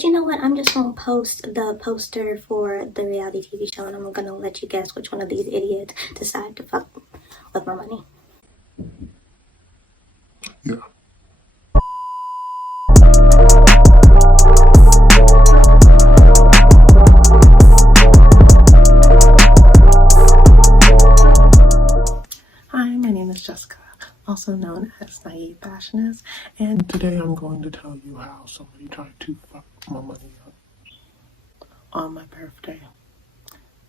But you know what? I'm just gonna post the poster for the reality TV show, and I'm gonna let you guess which one of these idiots decide to fuck with my money. Yeah. Hi, my name is Jessica, also known as Naive Fashionist, and today I'm going to tell you how somebody tried to fuck my money up. On my birthday.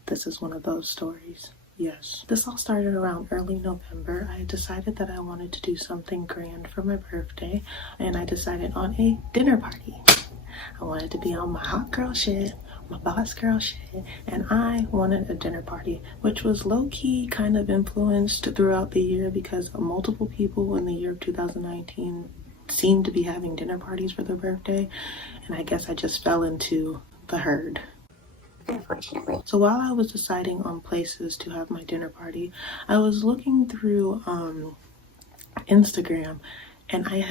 This is one of those stories. Yes. This all started around early November. I decided that I wanted to do something grand for my birthday, and I decided on a dinner party. I wanted to be on my hot girl shit, my boss girl shit, and I wanted a dinner party, which was low-key kind of influenced throughout the year because multiple people in the year of 2019 seemed to be having dinner parties for their birthday, and I guess I just fell into the herd. Unfortunately. So while I was deciding on places to have my dinner party, I was looking through Instagram, and I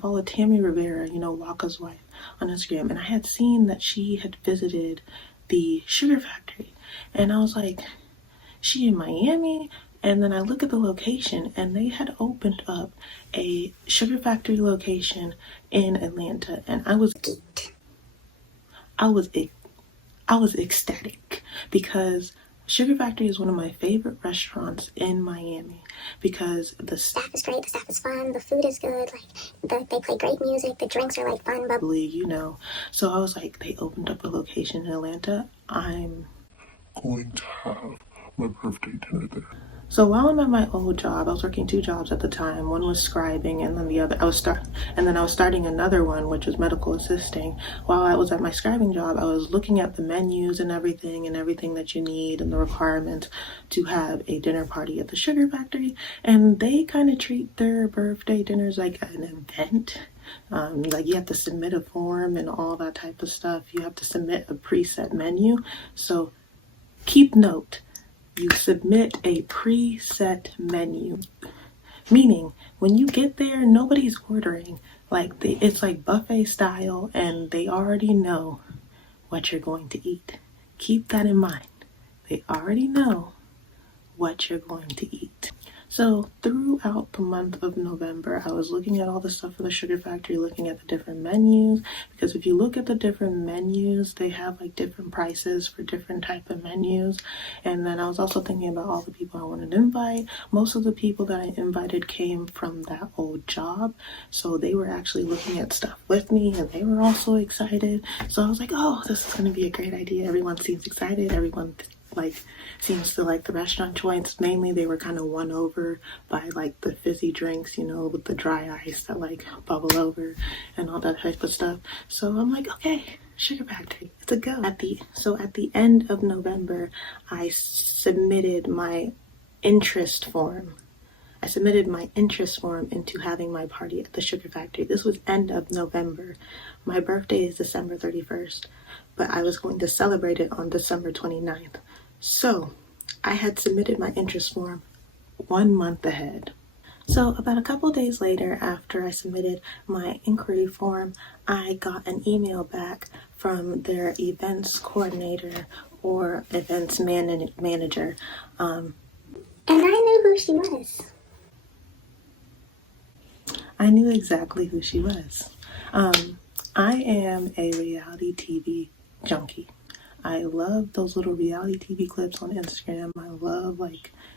followed Tammy Rivera, Waka's wife, on Instagram, and I had seen that she had visited the Sugar Factory, and I was like, she in Miami? And then I look at the location, and they had opened up a Sugar Factory location in Atlanta, and I was geeked. I was ecstatic because Sugar Factory is one of my favorite restaurants in Miami because the staff is great, the staff is fun, the food is good, they play great music, the drinks are fun, bubbly, So I was like, they opened up a location in Atlanta. I'm going to have my birthday dinner there. So while I'm at my old job, I was working 2 jobs at the time. One was scribing, and then I was starting another one, which was medical assisting. While I was at my scribing job, I was looking at the menus and everything that you need and the requirements to have a dinner party at the Sugar Factory. And they kind of treat their birthday dinners like an event. You have to submit a form and all that type of stuff. You have to submit a preset menu. So keep note. You submit a preset menu, meaning when you get there, nobody's ordering. It's like buffet style, and they already know what you're going to eat. Keep that in mind. They already know what you're going to eat. So throughout the month of November, I was looking at all the stuff for the Sugar Factory, looking at the different menus, because if you look at the different menus, they have different prices for different type of menus. And then I was also thinking about all the people I wanted to invite. Most of the people that I invited came from that old job, so they were actually looking at stuff with me, and they were also excited. So I was like, oh, this is going to be a great idea. Everyone seems excited. Everyone seems to like the restaurant joints. Mainly they were kind of won over by the fizzy drinks, with the dry ice that bubble over and all that type of stuff. So I'm like, okay, Sugar Factory, it's a go. At the end of November, I submitted my interest form. Into having my party at the Sugar Factory. This was end of November. My birthday is December 31st, but I was going to celebrate it on December 29th. So I had submitted my interest form 1 month ahead. So about a couple days later, after I submitted my inquiry form, I got an email back from their events coordinator or events manager. And I knew who she was. I knew exactly who she was. I am a reality TV junkie. I love those little reality TV clips on Instagram. I love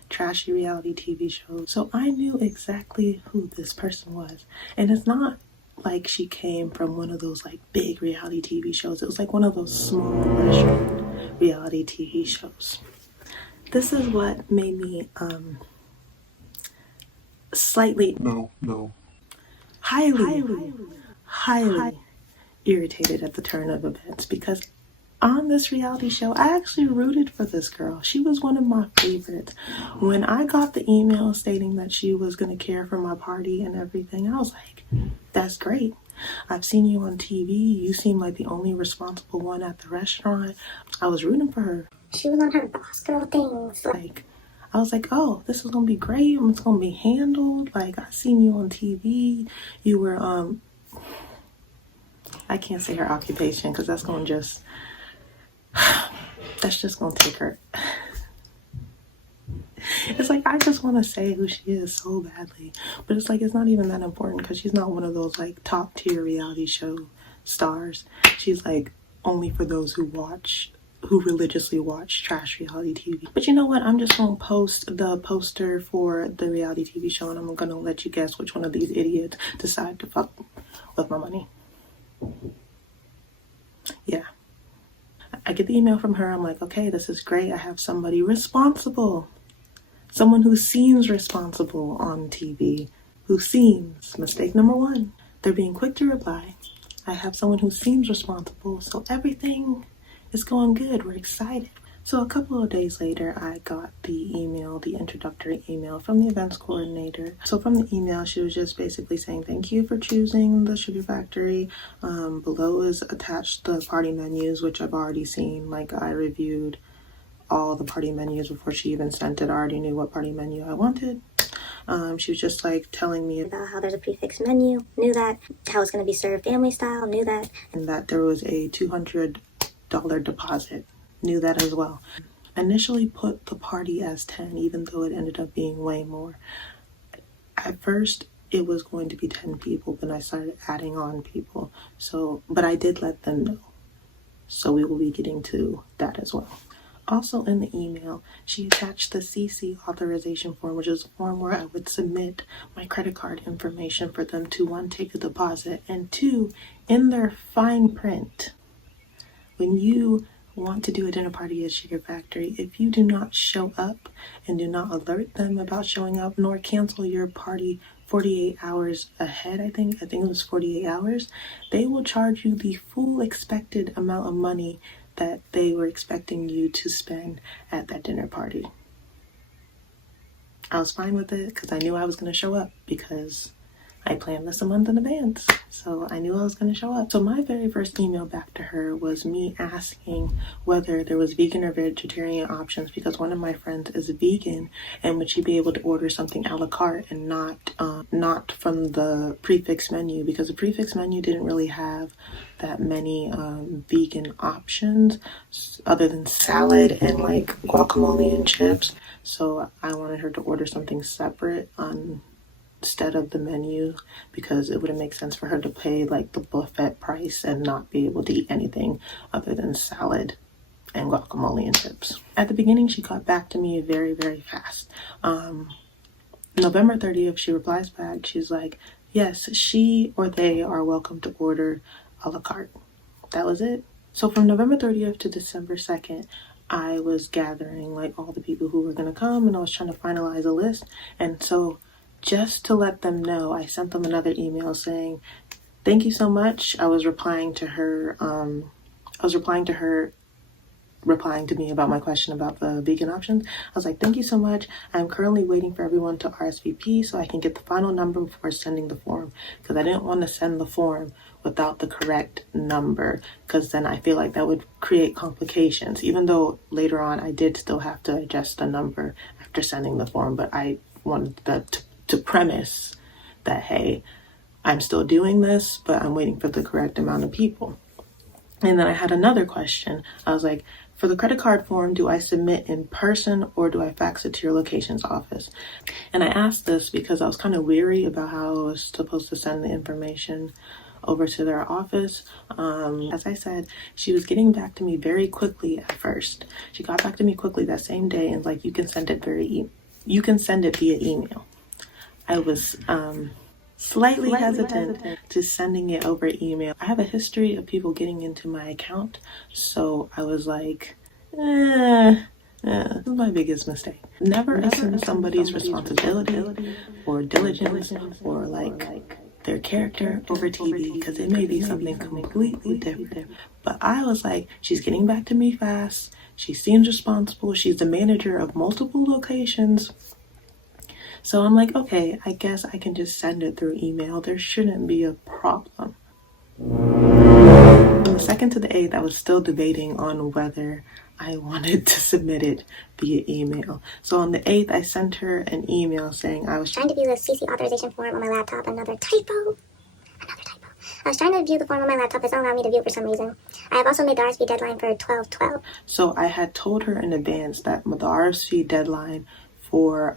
trashy reality TV shows. So I knew exactly who this person was. And it's not like she came from one of those big reality TV shows. It was one of those small restaurant reality TV shows. This is what made me highly irritated at the turn of events, because on this reality show, I actually rooted for this girl. She was one of my favorites. When I got the email stating that she was going to care for my party and everything, I was like, that's great. I've seen you on TV. You seem like the only responsible one at the restaurant. I was rooting for her. She was on her boss girl things. I was like, oh, this is going to be great. It's going to be handled. I seen you on TV. You were, I can't say her occupation because that's going to just, that's just going to take her. It's like, I just want to say who she is so badly, but it's like, it's not even that important because she's not one of those like top tier reality show stars. She's like only for those who religiously watch trash reality TV. But you know what? I'm just gonna post the poster for the reality TV show, and I'm gonna let you guess which one of these idiots decide to fuck with my money. Yeah. I get the email from her. I'm like, okay, this is great. I have somebody responsible. Someone who seems responsible on TV. Who seems. Mistake number one. They're being quick to reply. I have someone who seems responsible, so everything is going good. We're excited. So a couple of days later, I got the email, the introductory email from the events coordinator. So from the email, she was just basically saying, thank you for choosing the Sugar Factory. Below is attached the party menus, which I've already seen. Like, I reviewed all the party menus before she even sent it. I already knew what party menu I wanted. She was just like telling me about how there's a prefix menu, knew that, how it's going to be served family style, knew that, and that there was a $200 deposit, knew that as well. Initially put the party as 10, even though it ended up being way more. At first it was going to be 10 people, but I started adding on people. So, but I did let them know. So we will be getting to that as well. Also in the email, she attached the CC authorization form, which is a form where I would submit my credit card information for them to, one, take a deposit, and two, in their fine print, when you want to do a dinner party at Sugar Factory, if you do not show up and do not alert them about showing up, nor cancel your party 48 hours ahead, I think it was 48 hours, they will charge you the full expected amount of money that they were expecting you to spend at that dinner party. I was fine with it because I knew I was going to show up because I planned this a month in advance. So I knew I was going to show up. So my very first email back to her was me asking whether there was vegan or vegetarian options because one of my friends is vegan and would she be able to order something a la carte and not from the prefix menu, because the prefix menu didn't really have that many vegan options other than salad and like guacamole and chips. So I wanted her to order something separate instead of the menu because it wouldn't make sense for her to pay like the buffet price and not be able to eat anything other than salad and guacamole and chips. At the beginning, she got back to me very, very fast. November 30th, she replies back. She's like, yes, she or they are welcome to order a la carte. That was it. So from November 30th to December 2nd, I was gathering like all the people who were going to come and I was trying to finalize a list. And so just to let them know, I sent them another email saying, thank you so much. I was replying to her, replying to me about my question about the vegan options. I was like, thank you so much. I'm currently waiting for everyone to RSVP so I can get the final number before sending the form, because I didn't want to send the form without the correct number, because then I feel like that would create complications, even though later on I did still have to adjust the number after sending the form. But I wanted that to premise that, hey, I'm still doing this, but I'm waiting for the correct amount of people. And then I had another question. I was like, for the credit card form, do I submit in person or do I fax it to your location's office? And I asked this because I was kind of weary about how I was supposed to send the information over to their office. As I said, she was getting back to me very quickly at first. She got back to me quickly that same day and like, you can send it via email. I was slightly hesitant to sending it over email. I have a history of people getting into my account, so I was like, this is my biggest mistake. Never assume somebody's responsibility or diligence or like their character over TV, because it may be something completely different. But I was like, she's getting back to me fast. She seems responsible. She's the manager of multiple locations. So I'm like, okay, I guess I can just send it through email. There shouldn't be a problem. From the 2nd to the 8th, I was still debating on whether I wanted to submit it via email. So on the 8th, I sent her an email saying I was trying to view the CC authorization form on my laptop. Another typo. I was trying to view the form on my laptop. It's not allowing me to view it for some reason. I have also made the RSV deadline for 12/12. So I had told her in advance that the RSV deadline for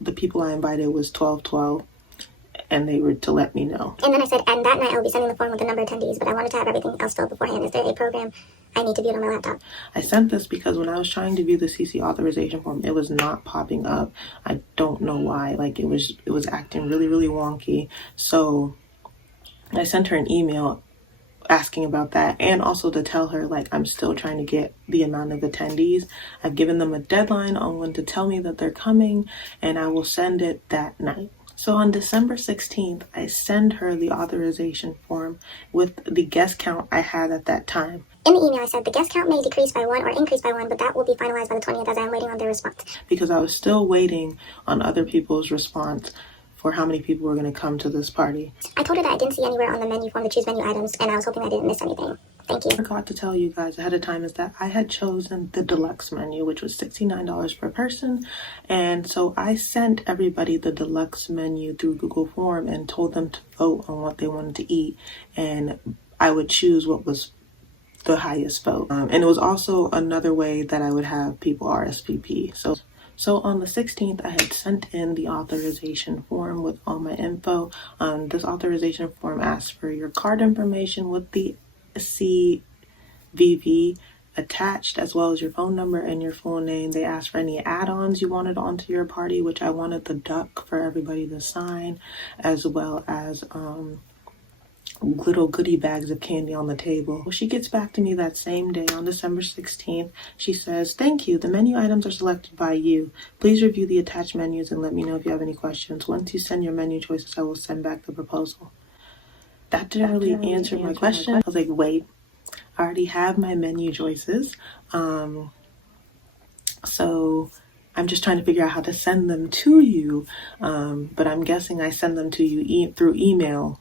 the people I invited was 12/12, and they were to let me know. And then I said, and that night I will be sending the form with the number of attendees, but I wanted to have everything else filled beforehand. Is there a program I need to view it on my laptop? I sent this because when I was trying to view the CC authorization form, it was not popping up. I don't know why. Like it was acting really, really wonky. So I sent her an email asking about that, and also to tell her like I'm still trying to get the amount of attendees. I've given them a deadline on when to tell me that they're coming, and I will send it that night. So on December 16th, I send her the authorization form with the guest count I had at that time. In the email, I said the guest count may decrease by 1 or increase by 1, but that will be finalized by the 20th as I am waiting on their response. Because I was still waiting on other people's response for how many people were going to come to this party. I told her that I didn't see anywhere on the menu form to choose menu items, and I was hoping I didn't miss anything. Thank you. I forgot to tell you guys ahead of time is that I had chosen the deluxe menu, which was $69 per person. And so I sent everybody the deluxe menu through Google Form and told them to vote on what they wanted to eat. And I would choose what was the highest vote. And it was also another way that I would have people RSVP. So on the 16th, I had sent in the authorization form with all my info. This authorization form asks for your card information with the CVV attached, as well as your phone number and your full name. They asked for any add-ons you wanted onto your party, which I wanted the duck for everybody to sign, as well as little goodie bags of candy on the table. Well, she gets back to me that same day on December 16th. She says, "Thank you. The menu items are selected by you. Please review the attached menus and let me know if you have any questions. Once you send your menu choices, I will send back the proposal." That didn't really answer my question. I was like, wait, I already have my menu choices. So I'm just trying to figure out how to send them to you. But I'm guessing I send them to you through email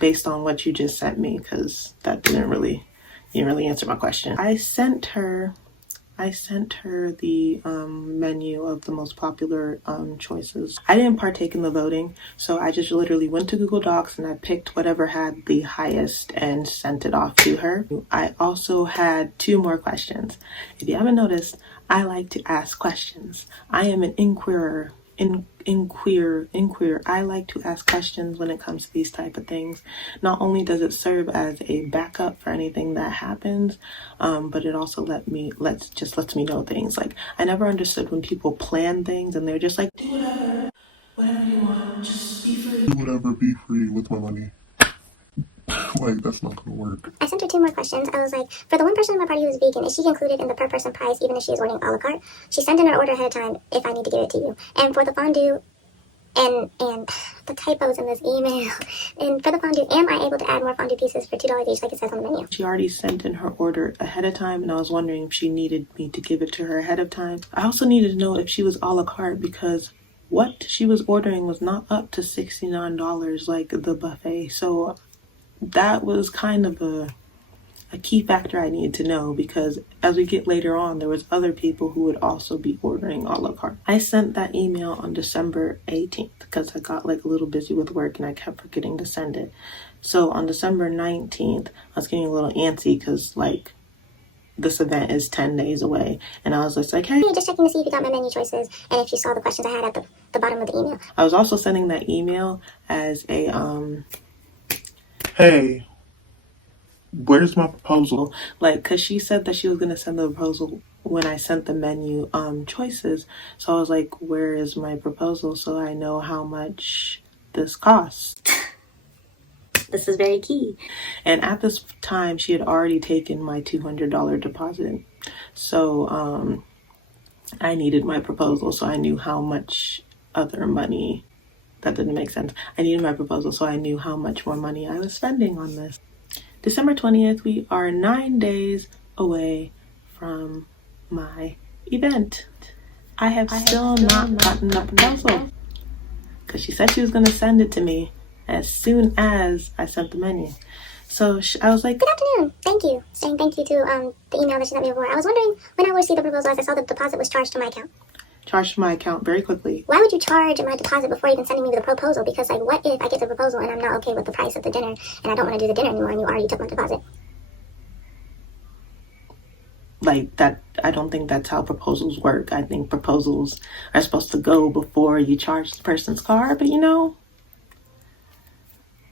based on what you just sent me, because that didn't really answer my question. I sent her the menu of the most popular choices. I didn't partake in the voting, so I just literally went to Google Docs and I picked whatever had the highest and sent it off to her. I also had 2 more questions. If you haven't noticed, I like to ask questions. I am an inquirer. I like to ask questions when it comes to these type of things. Not only does it serve as a backup for anything that happens, but it also lets me know things. Like, I never understood when people plan things and they're just like, do whatever you want, just be free. Do whatever, be free with my money. Like, that's not gonna work. I sent her 2 more questions. I was like, for the one person in my party who's vegan, is she included in the per person price even if she is ordering a la carte? She sent in her order ahead of time if I need to give it to you. And for the fondue, and the typos in this email, and for the fondue, am I able to add more fondue pieces for $2 each like it says on the menu? She already sent in her order ahead of time, and I was wondering if she needed me to give it to her ahead of time. I also needed to know if she was a la carte, because what she was ordering was not up to $69 like the buffet. So that was kind of a key factor I needed to know, because as we get later on, there was other people who would also be ordering a la carte. I sent that email on December 18th because I got like a little busy with work and I kept forgetting to send it. So on December 19th, I was getting a little antsy because like this event is 10 days away, and I was just like, hey, just checking to see if you got my menu choices and if you saw the questions I had at the bottom of the email. I was also sending that email as a Hey, where's my proposal? Like, because she said that she was going to send the proposal when I sent the menu choices. So I was like, where is my proposal so I know how much this costs? This is very key. And at this time, she had already taken my $200 deposit. So I needed my proposal so I knew how much other money. That didn't make sense. I needed my proposal so I knew how much more money I was spending on this. December 20th, we are 9 days away from my event. I have still not gotten the proposal because she said she was going to send it to me as soon as I sent the menu. So I was like, good afternoon, thank you. Saying thank you to the email that she sent me before. I was wondering when I would see the proposal, as I saw the deposit was charged to my account. charged my account very quickly. Why would you charge my deposit before even sending me the proposal? Because, like, what if I get the proposal and I'm not okay with the price of the dinner and I don't want to do the dinner anymore and you already took my deposit? Like, that, I don't think that's how proposals work. I think proposals are supposed to go before you charge the person's car, but you know,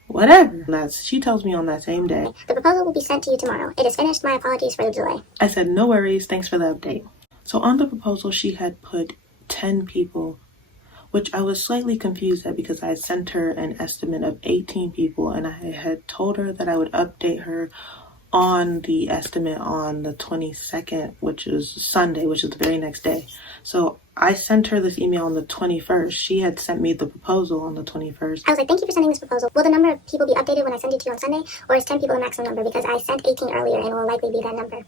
whatever. She tells me on that same day. The proposal will be sent to you tomorrow. It is finished. My apologies for the delay. I said, no worries. Thanks for the update. So on the proposal, she had put 10 people, which I was slightly confused at because I had sent her an estimate of 18 people and I had told her that I would update her on the estimate on the 22nd, which is Sunday, which is the very next day. So I sent her this email on the 21st. She had sent me the proposal on the 21st. I was like, thank you for sending this proposal. Will the number of people be updated when I send it to you on Sunday? Or is 10 people the maximum number? Because I sent 18 earlier and it will likely be that number.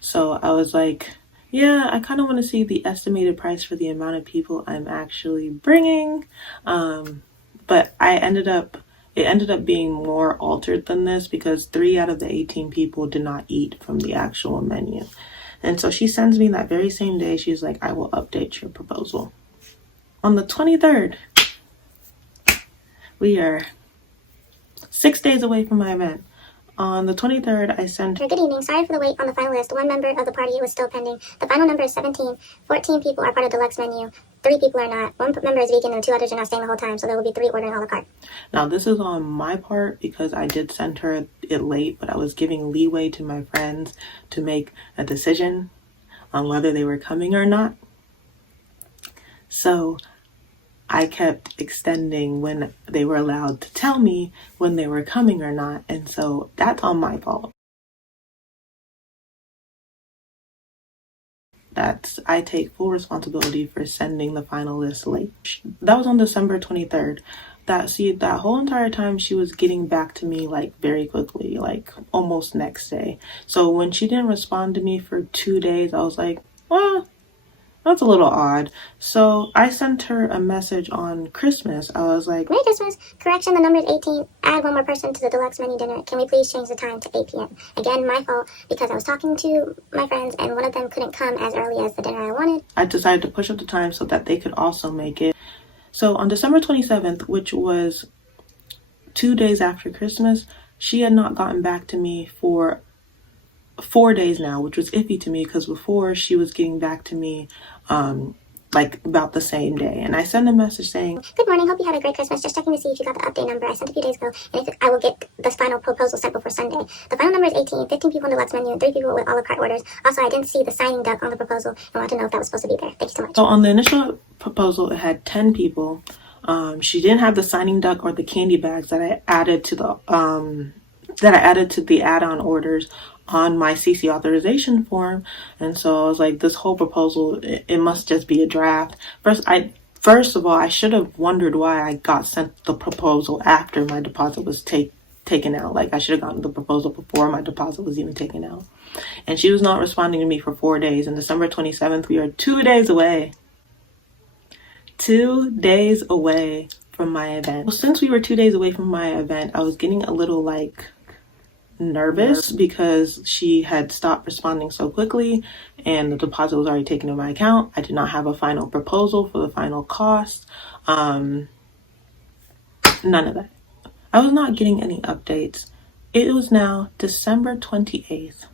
So I was like, yeah, I kind of want to see the estimated price for the amount of people I'm actually bringing. But it ended up being more altered than this because 3 out of the 18 people did not eat from the actual menu. And so she sends me that very same day. She's like, I will update your proposal. On the 23rd, we are 6 days away from my event. On the 23rd, I sent... Good evening. Sorry for the wait on the final list. One member of the party was still pending. The final number is 17. 14 people are part of the deluxe menu. 3 people are not. 1 member is vegan and 2 others are not staying the whole time, so there will be 3 ordering a la carte. Now, this is on my part because I did send her it late, but I was giving leeway to my friends to make a decision on whether they were coming or not. So I kept extending when they were allowed to tell me when they were coming or not, and so that's on my fault. I take full responsibility for sending the final list late. That was on December 23rd. That whole entire time she was getting back to me like very quickly, like almost next day. So when she didn't respond to me for 2 days, I was like, well, that's a little odd. So I sent her a message on Christmas. I was like, Merry Christmas. Correction, the number is 18. Add 1 more person to the deluxe menu dinner. Can we please change the time to 8 p.m.? Again, my fault because I was talking to my friends and one of them couldn't come as early as the dinner I wanted. I decided to push up the time so that they could also make it. So on December 27th, which was 2 days after Christmas, she had not gotten back to me for 4 days now, which was iffy to me because before she was getting back to me like about the same day. And I sent a message saying, good morning, hope you had a great Christmas. Just checking to see if you got the update number I sent a few days ago and if I will get the final proposal sent before Sunday. The final number is 18, 15 people on the deluxe menu, and 3 people with a la carte orders. Also, I didn't see the signing duck on the proposal and wanted to know if that was supposed to be there. Thank you so much. So on the initial proposal, it had 10 people. She didn't have the signing duck or the candy bags that I added to the add-on orders on my CC authorization form. And so I was like, this whole proposal, it must just be a draft. First of all, I should have wondered why I got sent the proposal after my deposit was taken out. Like, I should have gotten the proposal before my deposit was even taken out. And she was not responding to me for 4 days. And December 27th, we are 2 days away. 2 days away from my event. Well, since we were 2 days away from my event, I was getting a little like nervous because she had stopped responding so quickly and the deposit was already taken in my account. I did not have a final proposal for the final cost. None of that. I was not getting any updates. It was now December 28th.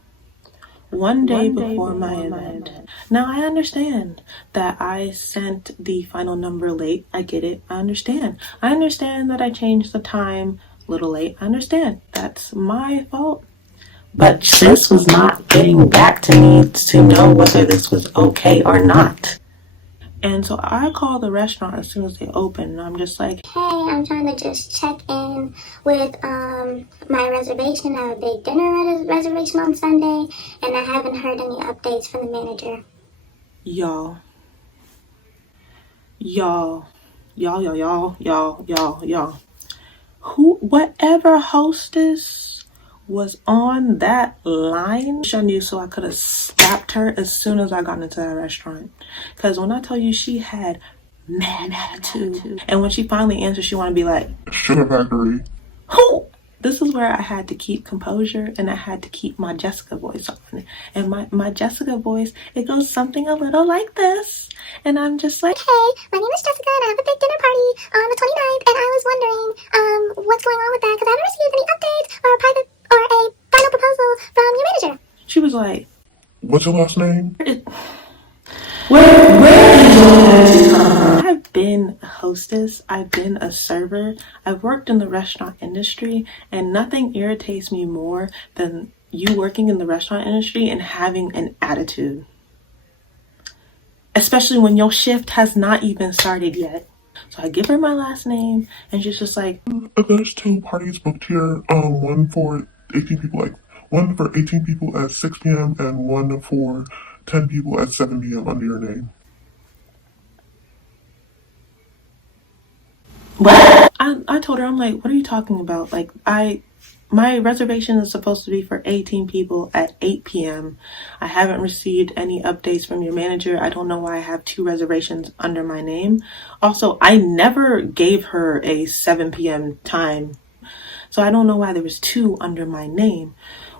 One day before my event. Now I understand that I sent the final number late. I get it. I understand. I understand that I changed the time little late. I understand. That's my fault. But sis was not getting back to me to know whether this was okay or not. And so I called the restaurant as soon as they opened, and I'm just like, hey, I'm trying to just check in with my reservation. I have a big dinner reservation on Sunday, and I haven't heard any updates from the manager. Y'all. Whatever hostess was on that line, I knew, so I could have slapped her as soon as I got into that restaurant. Because when I tell you, she had mad attitude. And when she finally answered, she wanted to be like, Sugar Factory. Who? This is where I had to keep composure and I had to keep my Jessica voice on. And my Jessica voice, it goes something a little like this. And I'm just like, hey, my name is Jessica and I have a big dinner party on the 29th and I was wondering what's going on with that because I haven't received any updates or a final proposal from your manager. She was like, What's your last name? Where did your attitude come from? I've been a hostess. I've been a server. I've worked in the restaurant industry, and nothing irritates me more than you working in the restaurant industry and having an attitude. Especially when your shift has not even started yet. So I give her my last name, and she's just like, There's 2 parties booked here. One for 18 people, one for 18 people at 6 p.m. and one for 10 people at 7 p.m. under your name. What? I told her, I'm like, what are you talking about? Like, my reservation is supposed to be for 18 people at 8 p.m. I haven't received any updates from your manager. I don't know why I have 2 reservations under my name. Also, I never gave her a 7 p.m. time. So I don't know why there was 2 under my name,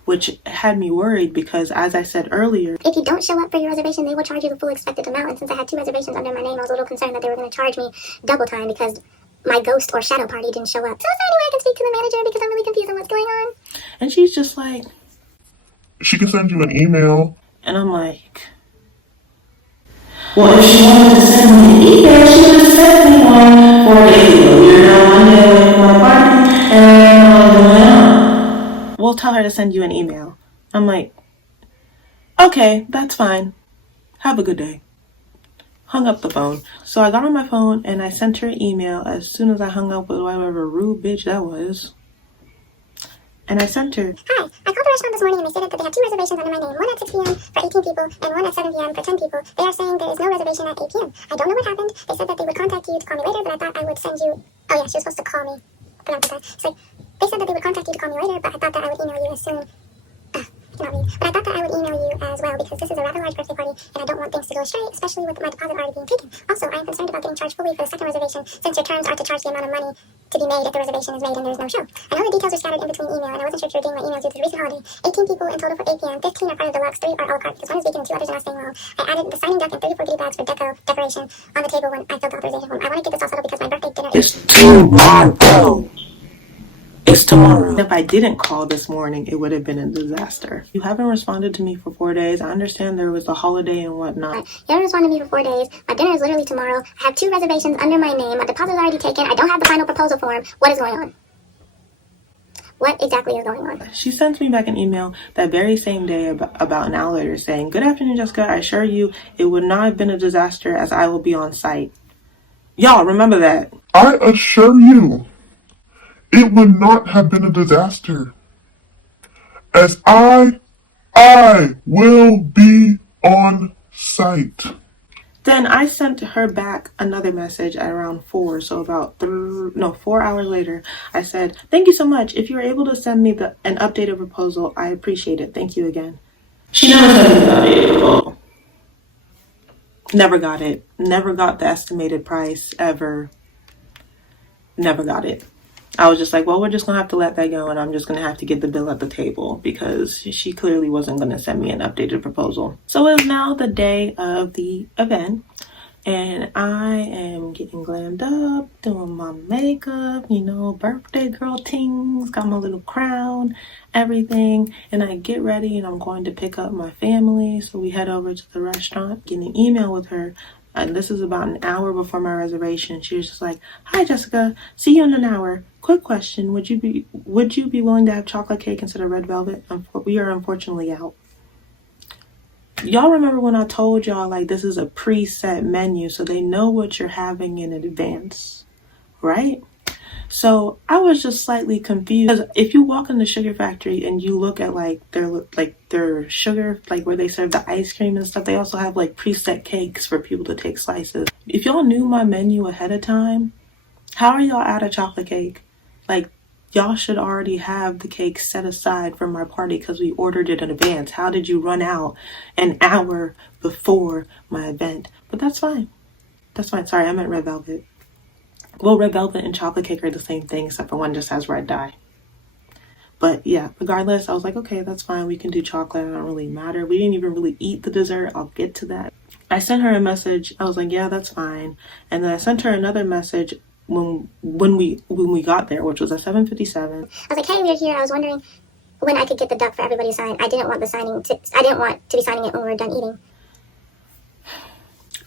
which had me worried because, as I said earlier, if you don't show up for your reservation, they will charge you the full expected amount. And since I had 2 reservations under my name, I was a little concerned that they were going to charge me double time because my ghost or shadow party didn't show up. So is there any way I can speak to the manager because I'm really confused on what's going on? And she's just like, She can send you an email. And I'm like, well, if she wanted to send me an email, she would have sent me one 4 days ago. You know, one day with my party, and we'll tell her to send you an email. I'm like, okay, that's fine. Have a good day. Hung up the phone. So I got on my phone and I sent her an email as soon as I hung up with whatever rude bitch that was. And I sent her, Hi, I called the restaurant this morning and they stated that they have 2 reservations under my name, one at 6 p.m. for 18 people and one at 7 p.m. for 10 people. They are saying there is no reservation at 8 p.m. I don't know what happened. They said that they would contact you to call me later, but I thought I would send you... Oh yeah, she was supposed to call me. But I forgot. It's like, they said that they would contact you to call me later, but I thought that I would email you as soon... I cannot read. But I thought that I would email you as well because this is a rather large birthday party and I don't want things to go astray, especially with my deposit already being taken. Also, I am concerned about getting charged fully for the second reservation since your terms are to charge the amount of money to be made if the reservation is made and there is no show. I know the details are scattered in between email and I wasn't sure if you were getting my emails due to the recent holiday. 18 people in total for 8 p.m. 15 are part of the deluxe, 3 are a la carte because one is vegan and 2 others are not staying long. I added the signing duck and 34 goodie bags for decoration on the table when I filled the authorization form. I want to get this all settled because my birthday dinner is tomorrow. It's tomorrow. If I didn't call this morning, it would have been a disaster. You haven't responded to me for 4 days. I understand there was a holiday and whatnot. You haven't responded to me for 4 days. My dinner is literally tomorrow. I have 2 reservations under my name. My deposit is already taken. I don't have the final proposal form. What is going on? What exactly is going on? She sent me back an email that very same day about an hour later saying, "Good afternoon, Jessica. I assure you it would not have been a disaster as I will be on site." Y'all remember that. I assure you, it would not have been a disaster. As I will be on site. Then I sent her back another message at around 4, so about 4 hours later. I said, "Thank you so much. If you're able to send me an updated proposal, I appreciate it. Thank you again." She never sent me the updated proposal. Never got it. Never got the estimated price ever. Never got it. I was just like, well, we're just going to have to let that go and I'm just going to have to get the bill at the table because she clearly wasn't going to send me an updated proposal. So it is now the day of the event and I am getting glammed up, doing my makeup, birthday girl things, got my little crown, everything. And I get ready and I'm going to pick up my family. So we head over to the restaurant, get an email with her. And this is about an hour before my reservation. She was just like, "Hi, Jessica. See you in an hour. Quick question. Would you be willing to have chocolate cake instead of red velvet? We are unfortunately out." Y'all remember when I told y'all, like, this is a preset menu, so they know what you're having in advance, right? So I was just slightly confused. Because if you walk in the sugar factory and you look at their sugar, like where they serve the ice cream and stuff, they also have like preset cakes for people to take slices. If y'all knew my menu ahead of time, how are y'all out of chocolate cake? Like, y'all should already have the cake set aside for my party because we ordered it in advance. How did you run out an hour before my event? But that's fine. That's fine. Sorry, I meant red velvet. Well, red velvet and chocolate cake are the same thing, except for one just has red dye. But yeah, regardless, I was like, okay, that's fine. We can do chocolate. It don't really matter. We didn't even really eat the dessert. I'll get to that. I sent her a message. I was like, yeah, that's fine. And then I sent her another message when we got there, which was at 7:57. I was like, hey, we're here. I was wondering when I could get the duck for everybody to sign. I didn't want to be signing it when we were done eating.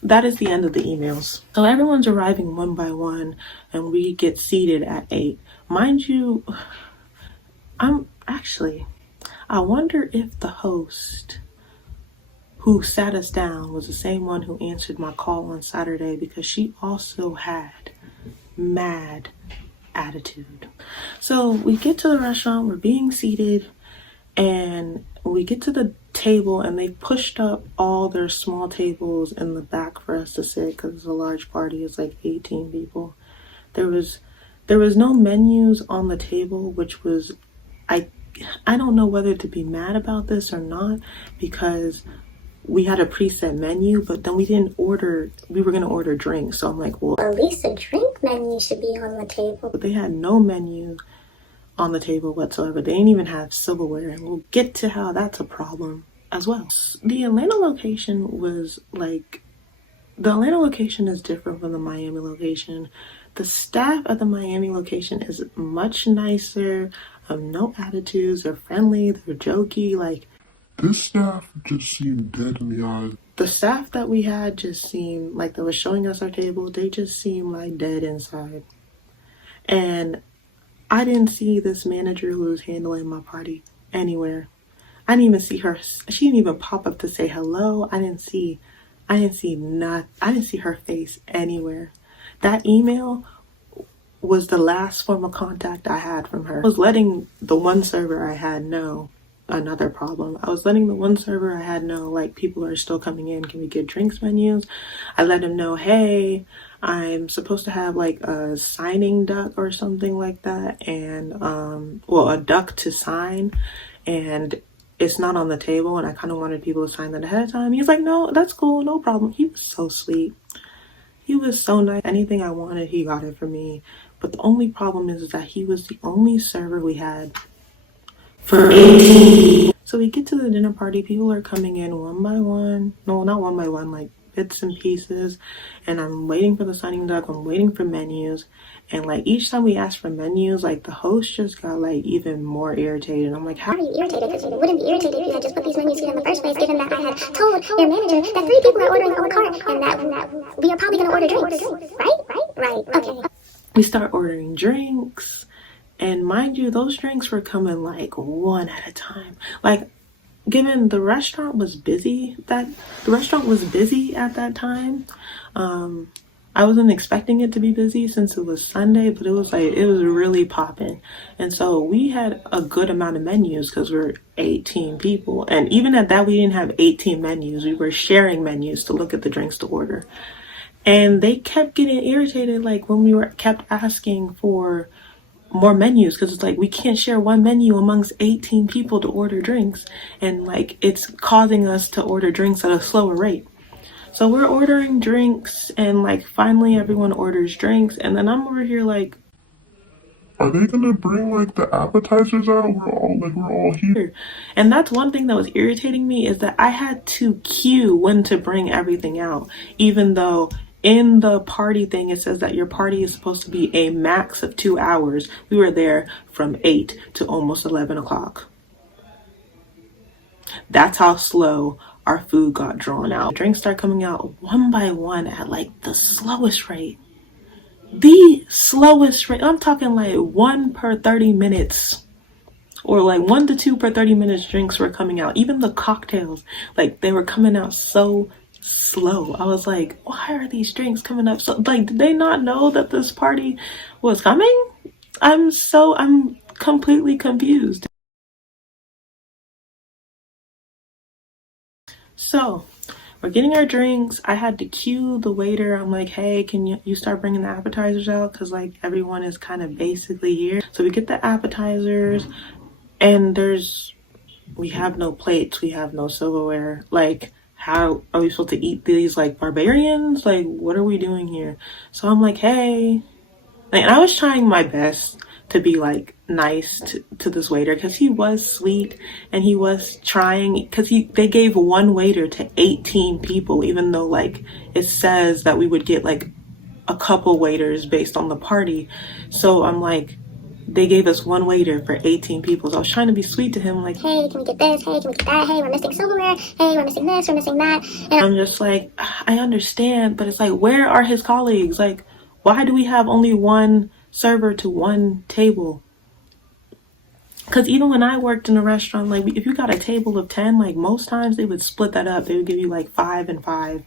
That is the end of the emails. So everyone's arriving one by one, and we get seated at 8. Mind you, I wonder if the host who sat us down was the same one who answered my call on Saturday, because she also had mad attitude. So we get to the restaurant, we're being seated, and we get to the table, and they pushed up all their small tables in the back for us to sit, because it's a large party. It's like 18 people. There was no menus on the table, which was, I don't know whether to be mad about this or not, because we had a preset menu, but then we were going to order drinks. So I'm like, well, at least a drink menu should be on the table. But they had no menu on the table whatsoever. They didn't even have silverware, and we'll get to how that's a problem as well. The Atlanta location is different from the Miami location. The staff at the Miami location is much nicer, no attitudes, they're friendly, they're jokey. This staff just seemed dead in the eyes. The staff that we had just seemed like they were showing us our table. They just seemed like dead inside. And I didn't see this manager who was handling my party anywhere. I didn't even see her. She didn't even pop up to say hello. I didn't see her face anywhere. That email was the last form of contact I had from her. I was letting the one server I had know another problem. I was letting the one server I had know, like, people are still coming in. Can we get drinks menus? I let him know, hey, I'm supposed to have like a signing duck or something like that, and a duck to sign, and it's not on the table, and I kind of wanted people to sign that ahead of time. He was like, no, that's cool, no problem. He was so sweet. He was so nice. Anything I wanted, he got it for me. But the only problem is that he was the only server we had for 18. So we get to the dinner party. People are coming in one by one. No, not one by one, like bits and pieces. And I'm waiting for the signing duck. I'm waiting for menus. And like each time we asked for menus, like the host just got like even more irritated. I'm like, how are you irritated? Because you wouldn't be irritated if you had just put these menus here in the first place, given that I had told your manager that 3 people are ordering a la carte and that we are probably going to order drinks. Right? Okay. We start ordering drinks. And mind you, those drinks were coming like one at a time. Like, given the restaurant was busy at that time, I wasn't expecting it to be busy since it was Sunday, but it was really popping. And so we had a good amount of menus because we're 18 people. And even at that, we didn't have 18 menus. We were sharing menus to look at the drinks to order. And they kept getting irritated, like when we kept asking for more menus, because it's like we can't share one menu amongst 18 people to order drinks, and like it's causing us to order drinks at a slower rate. So we're ordering drinks, and like finally everyone orders drinks, and then I'm over here like, are they gonna bring like the appetizers out? We're all here. And that's one thing that was irritating me, is that I had to queue when to bring everything out, even though in the party thing, it says that your party is supposed to be a max of 2 hours. We were there from 8 to almost 11 o'clock. That's how slow our food got drawn out. Drinks start coming out one by one at like the slowest rate. The slowest rate. I'm talking like 1 per 30 minutes. Or like 1 to 2 per 30 minutes drinks were coming out. Even the cocktails, like they were coming out so slow. I was like, why are these drinks coming up so, like, did they not know that this party was coming? I'm completely confused. So we're getting our drinks. I had to cue the waiter. I'm like, hey, can you start bringing the appetizers out, because like everyone is kind of basically here. So we get the appetizers, and we have no plates, we have no silverware. Like, how are we supposed to eat these like barbarians? Like, what are we doing here? So I'm like, hey. And I was trying my best to be like nice to this waiter, because he was sweet and he was trying, because they gave one waiter to 18 people, even though like it says that we would get like a couple waiters based on the party. So I'm like, they gave us one waiter for 18 people. So I was trying to be sweet to him, like, hey, can we get this? Hey, can we get that? Hey, we're missing silverware. Hey, we're missing this, we're missing that. And I'm just like, I understand, but it's like, where are his colleagues? Like, why do we have only one server to one table? Because even when I worked in a restaurant, like if you got a table of 10, like most times they would split that up. They would give you like 5 and 5.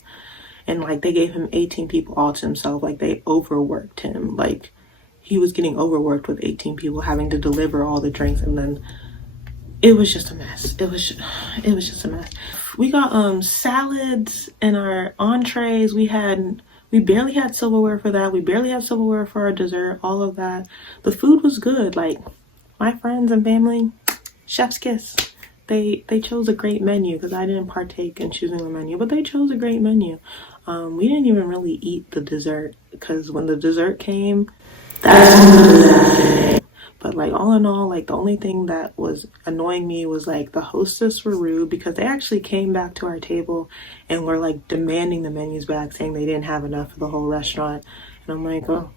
And like they gave him 18 people all to himself. Like they overworked him. Like he was getting overworked with 18 people having to deliver all the drinks, and then it was just a mess. It was just a mess. We got salads and our entrees. We barely had silverware for that. We barely had silverware for our dessert, all of that. The food was good. Like my friends and family, chef's kiss. They chose a great menu, because I didn't partake in choosing the menu, but they chose a great menu. We didn't even really eat the dessert, because when the dessert came, that's when the disaster came. But like all in all, like the only thing that was annoying me was like the hostess were rude, because they actually came back to our table and were like demanding the menus back, saying they didn't have enough for the whole restaurant. And I'm like, oh,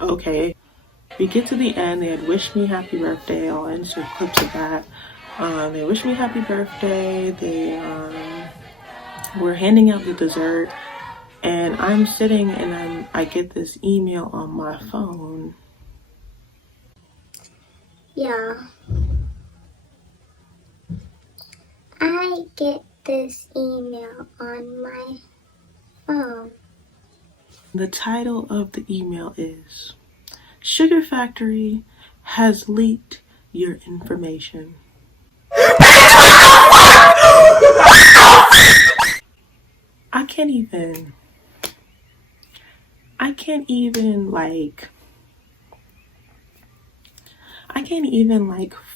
okay. We get to the end, they had wished me happy birthday. I'll insert clips of that. They wished me happy birthday. They were handing out the dessert, and I'm sitting and I get this email on my phone. yeah, I get this email on my phone. The title of the email is Sugar Factory has leaked your information. I can't even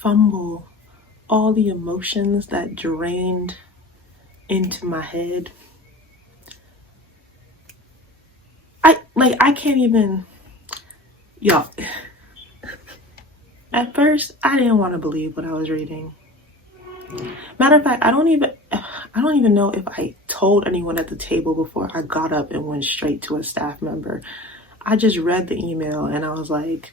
fumble all the emotions that drained into my head. I can't even, y'all. At first, I didn't want to believe what I was reading. Matter of fact, I don't even know if I told anyone at the table before I got up and went straight to a staff member. I just read the email and I was like,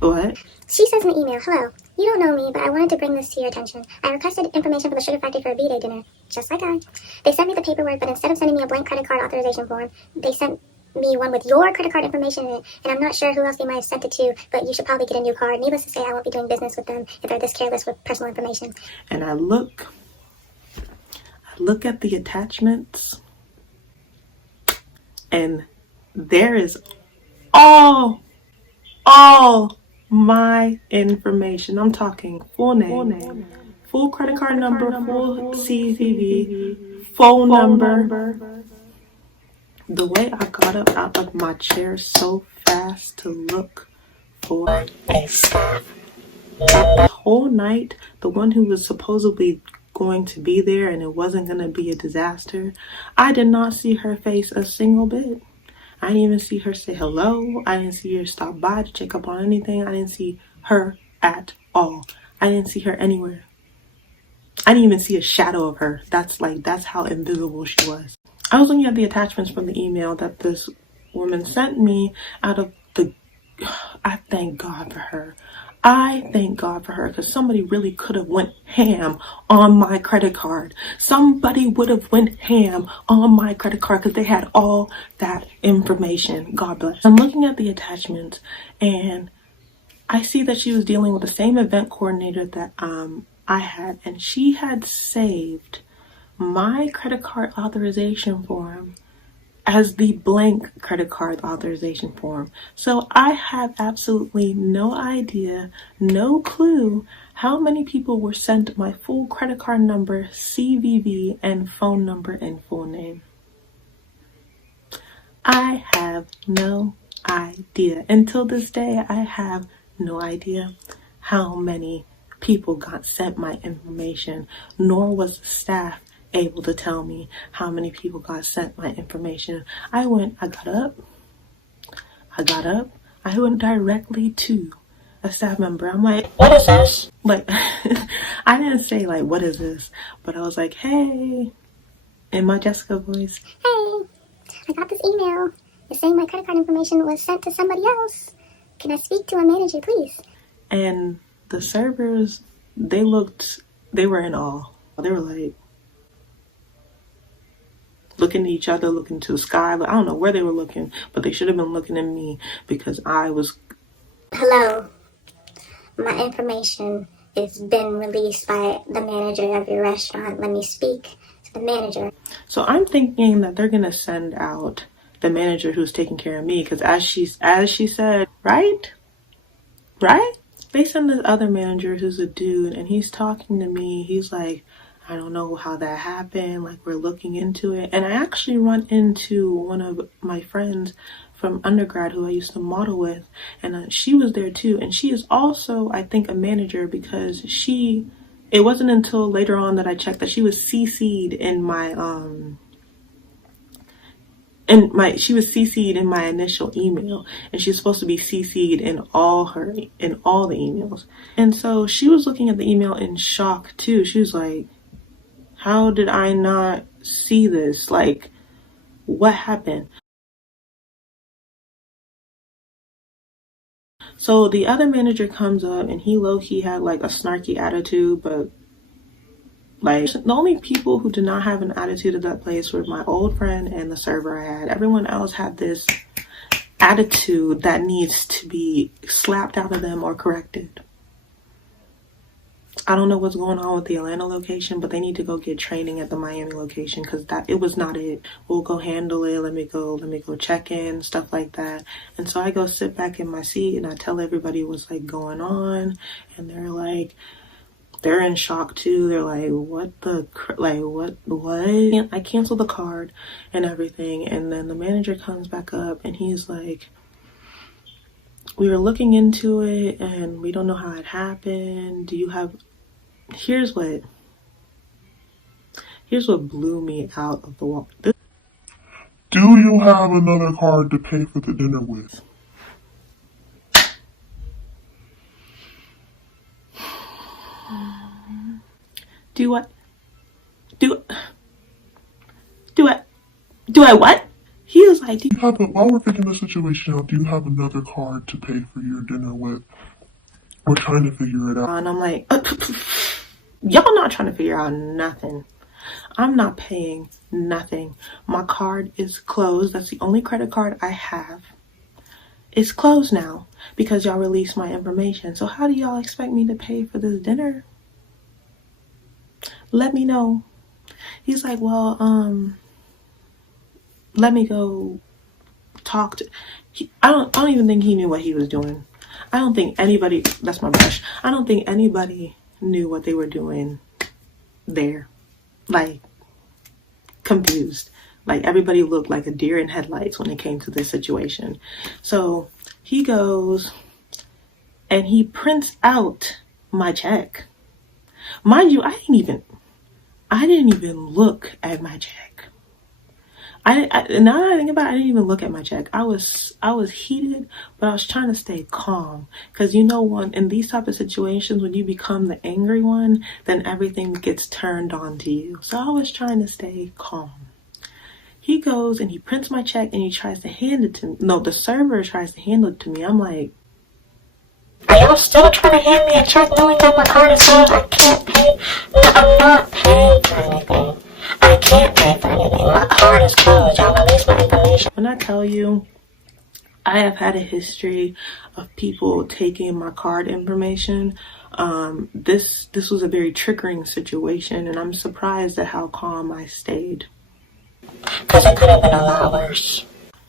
what? She says in the email, hello, you don't know me, but I wanted to bring this to your attention. I requested information for the Sugar Factory for a B-Day dinner, just like I. They sent me the paperwork, but instead of sending me a blank credit card authorization form, they sent me one with your credit card information in it, and I'm not sure who else they might have sent it to, but you should probably get a new card. Needless to say, I won't be doing business with them if they're this careless with personal information. And I look at the attachments, and there is all my information. I'm talking full name, full credit card number, full CVV, phone number. The way I got up out of my chair so fast to look for staff. The whole night, the one who was supposedly going to be there and it wasn't going to be a disaster, I did not see her face a single bit. I didn't even see her say hello. I didn't see her stop by to check up on anything. I didn't see her at all. I didn't see her anywhere. I didn't even see a shadow of her. That's how invisible she was. I was looking at the attachments from the email that this woman sent me I thank God for her. I thank God for her, because somebody really could have went ham on my credit card. Somebody would have went ham on my credit card because they had all that information. God bless. I'm looking at the attachments and I see that she was dealing with the same event coordinator that I had, and she had saved my credit card authorization form as the blank credit card authorization form. So I have absolutely no idea, no clue how many people were sent my full credit card number, CVV, and phone number and full name. I have no idea. Until this day, I have no idea how many people got sent my information, nor was the staff able to tell me how many people got sent my information. I got up, I got up. I went directly to a staff member. I'm like, what is this? Like, I didn't say like, what is this? But I was like, hey, in my Jessica voice. Hey, I got this email. It's saying my credit card information was sent to somebody else. Can I speak to a manager, please? And the servers, they were in awe. They were like, looking at each other, looking to the sky. I don't know where they were looking, but they should have been looking at me because I was. Hello. My information has been released by the manager of your restaurant. Let me speak to the manager. So I'm thinking that they're gonna send out the manager who's taking care of me, because as she said, right? They send this other manager who's a dude, and he's talking to me. He's like, I don't know how that happened. Like, we're looking into it. And I actually run into one of my friends from undergrad who I used to model with, and she was there too. And she is also, I think, a manager, because it wasn't until later on that I checked that she was CC'd in my she was CC'd in my initial email, and she's supposed to be CC'd in all the emails. And so she was looking at the email in shock too. She was like, how did I not see this? Like, what happened? So the other manager comes up, and he low-key had like a snarky attitude, but like, the only people who did not have an attitude at that place were my old friend and the server I had. Everyone else had this attitude that needs to be slapped out of them or corrected. I don't know what's going on with the Atlanta location, but they need to go get training at the Miami location, because it was not it. We'll go handle it. Let me go check in, stuff like that. And so I go sit back in my seat, and I tell everybody what's like going on, and they're in shock too. They're like, what? I canceled the card and everything. And then the manager comes back up, and he's like, we were looking into it, and we don't know how it happened. Here's what blew me out of the wall. Do you have another card to pay for the dinner with? Do I what? He was like, while we're figuring the situation out, do you have another card to pay for your dinner with? We're trying to figure it out. And I'm like, y'all not trying to figure out nothing. I'm not paying nothing. My card is closed. That's the only credit card I have. It's closed now because y'all released my information. So how do y'all expect me to pay for this dinner? Let me know. He's like, well, let me go talk to. I don't even think he knew what he was doing. I don't think anybody. That's my brush. I don't think anybody knew what they were doing there. Like, confused. Like, everybody looked like a deer in headlights when it came to this situation. So he goes and he prints out my check. Mind you, I didn't even look at my check. Now that I think about it, I didn't even look at my check. I was heated, but I was trying to stay calm. Because in these type of situations, when you become the angry one, then everything gets turned on to you. So I was trying to stay calm. He goes and he prints my check and he tries to hand it to me. No, the server tries to hand it to me. I'm like, are y'all still trying to hand me a check knowing that my card is closed? I can't pay. No, I'm not paying for anything. I can't pay for anything. My card is closed. Y'all release my information. When I tell you, I have had a history of people taking my card information. This was a very triggering situation, and I'm surprised at how calm I stayed. Because it could have been a lot worse.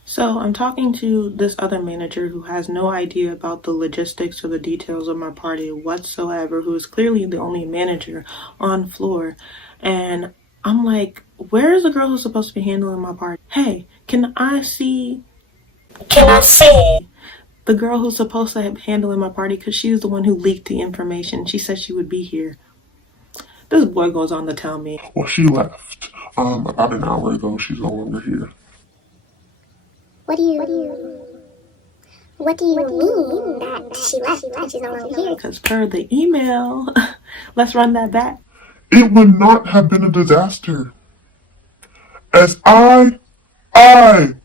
So I'm talking to this other manager who has no idea about the logistics or the details of my party whatsoever, who is clearly the only manager on floor. And I'm like, where is the girl who's supposed to be handling my party? Hey, can I see the girl who's supposed to be handling my party? Because she's the one who leaked the information. She said she would be here. This boy goes on to tell me, well, she left about an hour ago. She's no longer here. What do you What do you mean that she left and she's no longer here? Because per the email, let's run that back. It would not have been a disaster. As I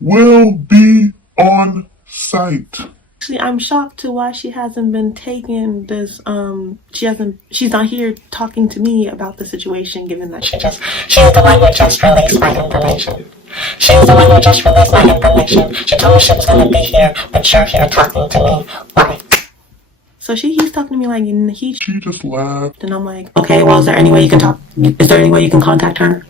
will be on site. Actually, I'm shocked to why she hasn't been taking this, she's not here talking to me about the situation, given that she's the one who just released my information. She's the one who just released my information. She told me she was going to be here, but you're here talking to me. Why? So he's talking to me like She just left. And I'm like, okay, well, is there any way you can talk? Is there any way you can contact her?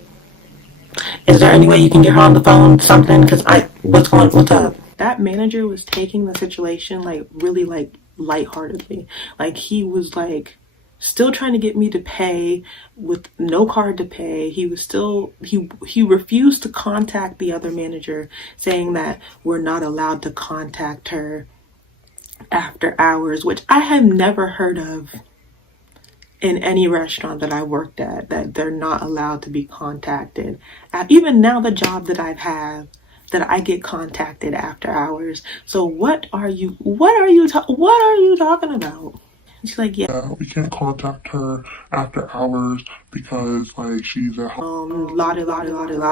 Is there any way you can get her on the phone? Something? Because what's up? That manager was taking the situation like really like lightheartedly. Like he was like still trying to get me to pay with no card to pay. He was still, he refused to contact the other manager, saying that we're not allowed to contact her after hours, which I have never heard of in any restaurant that I worked at, that they're not allowed to be contacted. Even now, the job that I've had, that I get contacted after hours. So what are you talking about? She's like, yeah, we can't contact her after hours because like she's at home. La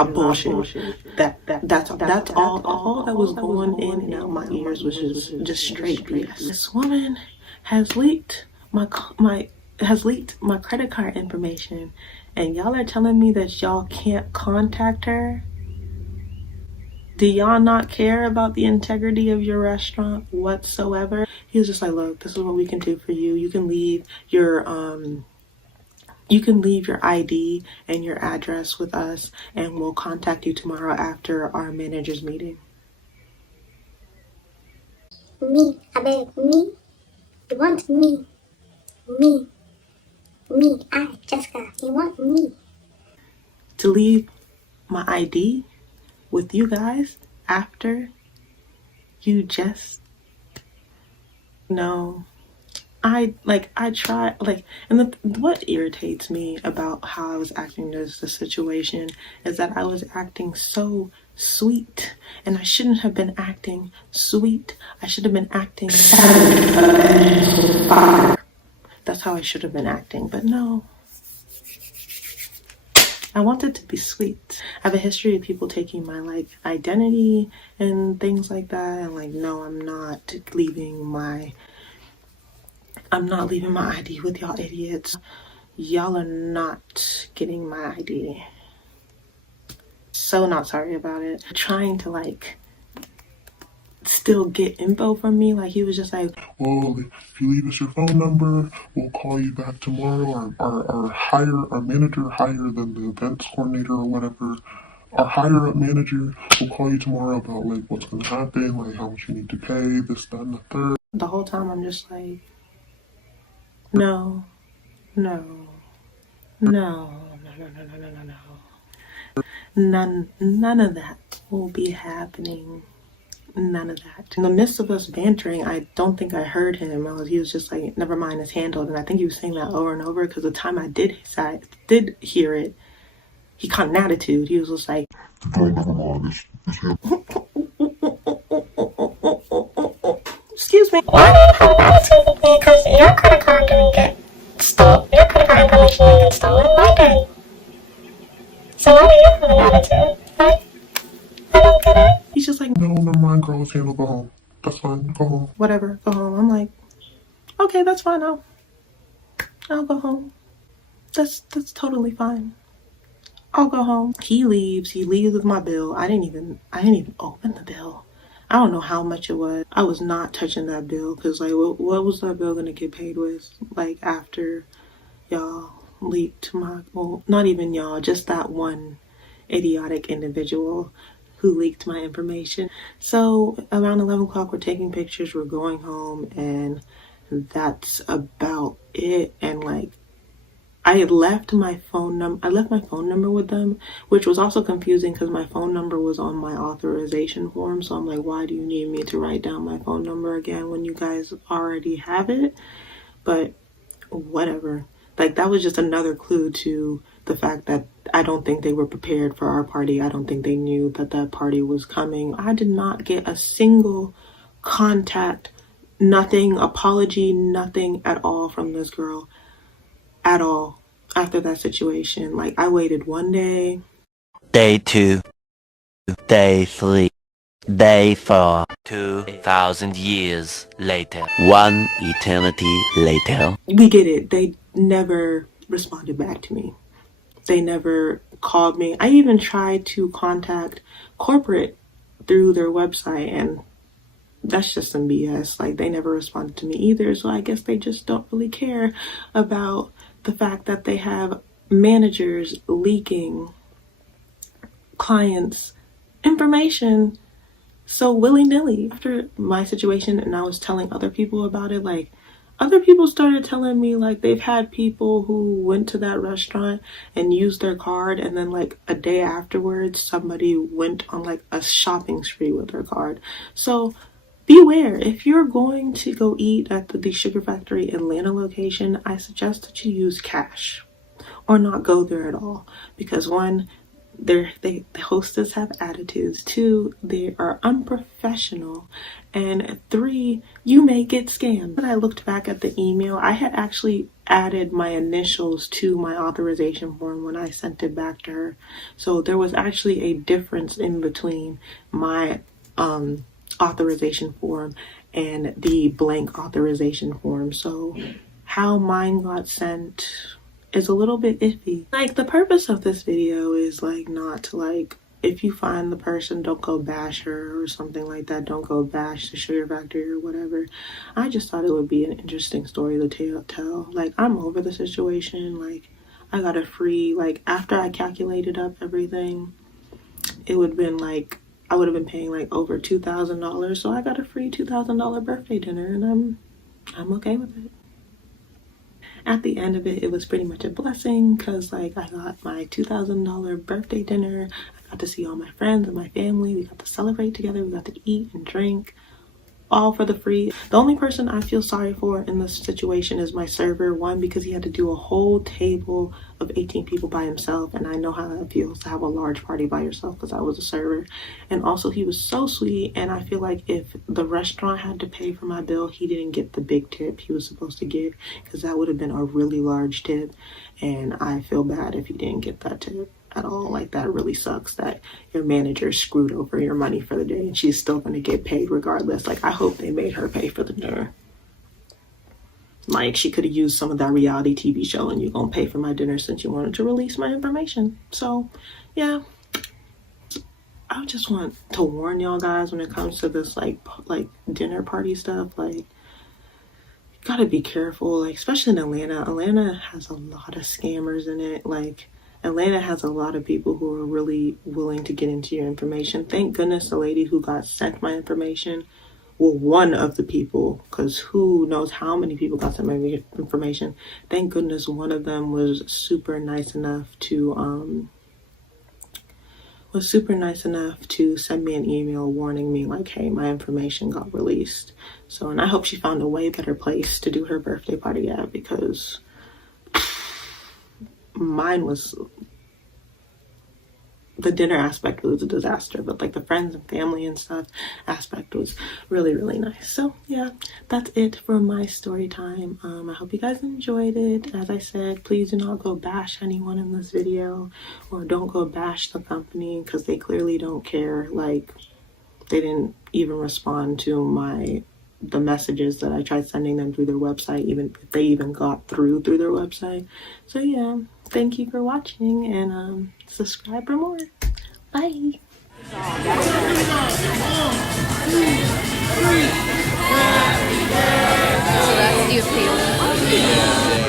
bullshit. That's all that was going in and out my ears was just straight BS. This woman has leaked my credit card information, and y'all are telling me that y'all can't contact her. Do y'all not care about the integrity of your restaurant whatsoever? He was just like, look, this is what we can do for you. You can leave your ID and your address with us, and we'll contact you tomorrow after our manager's meeting. Me, I beg, me. You want me. Me, Jessica, you want me. To leave my ID with you guys after you just no. I try, and what irritates me about how I was acting in this situation is that I was acting so sweet, and I shouldn't have been acting sweet. I should have been acting fire. That's how I should have been acting, but no. I wanted to be sweet. I have a history of people taking my identity and things like that, and no, I'm not leaving my ID with y'all idiots. Y'all are not getting my ID. So not sorry about it. Trying to still get info from me. He was just like, well, if you leave us your phone number, we'll call you back tomorrow. Our manager higher than the events coordinator or whatever, our higher up manager will call you tomorrow about what's going to happen, how much you need to pay, this, that, and the third. The whole time I'm just like, no. None of that will be happening. None of that. In the midst of us bantering, I don't think I heard him. He was just like, never mind, it's handled. And I think he was saying that over and over, because the time I did hear it, he caught an attitude. He was just like, excuse me. Why do you have an attitude with me? Because your credit card didn't get stolen. Your credit card information didn't get stolen. Mine did. So why do you have an attitude? Right? I don't get it. He's just like, no, never mind, girl, it's handled, go home. That's fine, go home. Whatever, go home. I'm like, okay, that's fine. I'll go home. That's totally fine. I'll go home. He leaves with my bill. I didn't even open the bill. I don't know how much it was. I was not touching that bill, because what was that bill gonna get paid with? After y'all leaked not even y'all, just that one idiotic individual who leaked my information. So around 11 o'clock, we're taking pictures, we're going home, and that's about it. And I had left my phone number with them, which was also confusing because my phone number was on my authorization form. So I'm like, why do you need me to write down my phone number again when you guys already have it? But whatever. That was just another clue to the fact that I don't think they were prepared for our party. I don't think they knew that party was coming. I did not get a single contact, nothing, apology, nothing at all from this girl at all after that situation. Like, I waited one day. Day 2, Day 3, Day 4, 2,000 years later, 1 eternity later. We get it. They never responded back to me. They never called me. I even tried to contact corporate through their website, and that's just some BS. Like, they never responded to me either. So I guess they just don't really care about the fact that they have managers leaking clients' information so willy-nilly. After my situation and I was telling other people about it, like, other people started telling me like they've had people who went to that restaurant and used their card, and then like a day afterwards somebody went on like a shopping spree with their card. So beware, if you're going to go eat at the Sugar Factory Atlanta location, I suggest that you use cash or not go there at all, because one, the hostess have attitudes, 2, they are unprofessional, and 3, you may get scammed. When I looked back at the email, I had actually added my initials to my authorization form when I sent it back to her. So there was actually a difference in between my authorization form and the blank authorization form. So how mine got sent is a little bit iffy. Like, the purpose of this video is like not to, like, if you find the person, don't go bash her or something like that. Don't go bash the Sugar Factory or whatever. I just thought it would be an interesting story to tell. Like, I'm over the situation. Like, I got a free, like, after I calculated up everything, it would have been like, I would have been paying like over $2,000. So I got a free $2,000 birthday dinner, and I'm okay with it. At the end of it, it was pretty much a blessing, because like I got my $2,000 birthday dinner. I got to see all my friends and my family. We got to celebrate together. We got to eat and drink, all for the free. The only person I feel sorry for in this situation is my server. One, because he had to do a whole table of 18 people by himself, and I know how that feels to have a large party by yourself, because I was a server. And also, he was so sweet, and I feel like if the restaurant had to pay for my bill, he didn't get the big tip he was supposed to get, because that would have been a really large tip, and I feel bad if he didn't get that tip at all. Like, that really sucks that your manager screwed over your money for the day and she's still going to get paid regardless. Like, I hope they made her pay for the dinner. Like, she could have used some of that reality TV show, and you're gonna pay for my dinner since you wanted to release my information. So yeah, I just want to warn y'all guys when it comes to this like dinner party stuff. Like, you gotta be careful, like, especially in Atlanta. Atlanta has a lot of scammers in it. Like, Atlanta has a lot of people who are really willing to get into your information. Thank goodness the lady who got sent my information, well, one of the people, because who knows how many people got sent my information. Thank goodness one of them was super nice enough to send me an email warning me like, hey, my information got released. So, and I hope she found a way better place to do her birthday party at, because mine was, the dinner aspect was a disaster, but like the friends and family and stuff aspect was really, really nice. So yeah, that's it for my story time. I hope you guys enjoyed it. As I said, please do not go bash anyone in this video, or don't go bash the company, because they clearly don't care. Like, they didn't even respond to the messages that I tried sending them through their website, even if they even got through their website. So yeah, thank you for watching, and subscribe for more. Bye. So that's the appeal.